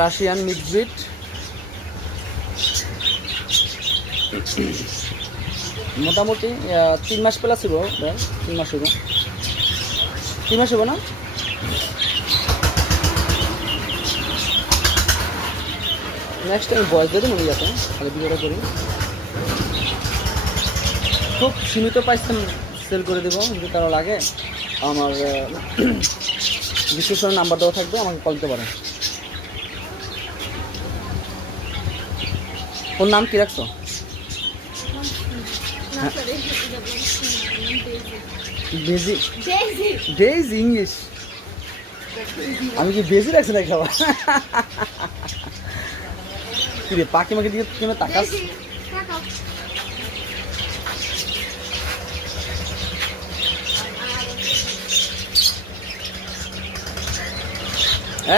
Russian mix breed. মোটামুটি 3 মাস plus হইব, 3 মাস হইব, 3 মাস হইব না? নেক্সট টাইম বয়স দিয়ে মনে যাতে তাহলে ভিডিওটা করি। খুব সীমিত প্রাইসে সেল করে দেবো, যদি কারো লাগে আমার ডিসক্রিপশনে নাম্বার দেওয়া থাকবে, আমাকে কল দিতে পারেন। ওর নাম কি রাখছো? বেজি, ডেইজি ইংলিশ। আমি কি বেজি রাখছি না খাবার? কি রে পাখি মাকে দিয়ে কেন তাকাস?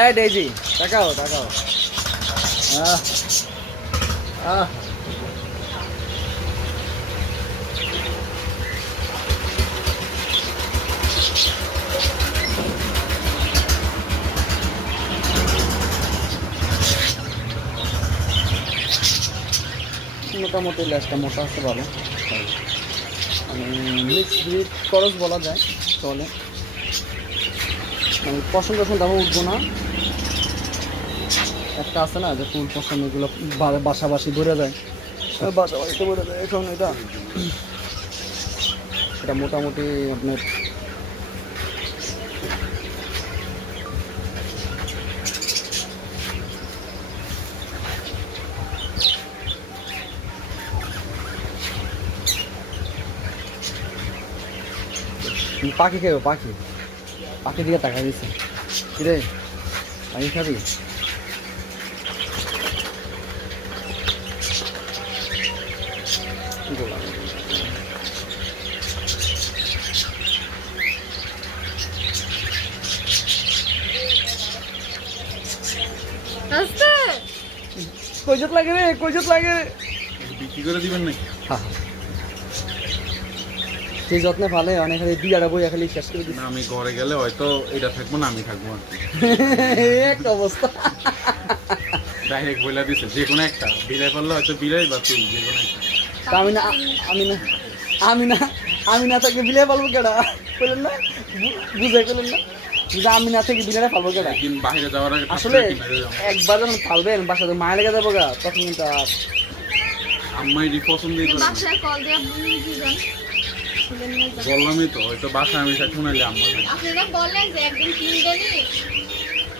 এই ডেইজি তাকাও তাকাও। আহ আহ মোটামুটি লেজটা মোটা আসতে ভালো, মিক্স ব্রিড খরচ বলা যায় চলে। মানে পছন্দ পছন্দ দামে উঠবো না। একটা আছে না যে ফুল পছন্দ, এগুলো বাসাবাসি ধরে যায়, বাসাবাসিতে ভরে যায়। এখন এটা মোটামুটি আপনার পাখি খাবো, পাখি পাখির দিকে তাকাই দিচ্ছে। কিরে পাখি খাবি? কি বললাম কৈজত লাগে রে, কৈজত লাগে রে। বিক্রি করে দিবেন নাকি? হ্যাঁ সেই যত্নে ভালো অনেক বিয়াটা বই খালি শেষ করে দিচ্ছি। আমি ঘরে গেলে হয়তো এটা থাকবো না, আমি থাকবো আর কি। একটা অবস্থা ডাইরেক্ট বইলা দিছে যে কোনো একটা বিলাই করলে হয়তো বিলাই বা তুই যে কোনো একটা। আমি না আমি না আমি না আমি না থাকি বিলাই পালবো কেডা বললেন না? বুঝাই পেলেন না যে আমি না থাকি বিলাই পালবো কেডা? একদিন বাইরে যাওয়ার আগে আসলে একবার যখন পালবেন বাসাতে মায়ের লেগে যাবো গা, তখন কিন্তু আর আম্মাই পছন্দই করে না। বাসায় কল দিয়ে বুঝান। বললামই তো হয়তো বাসায় আমি থাকবো নাহলে আম্মা থাকবে। আপনারা বলেন যে একদিন কিনবেনই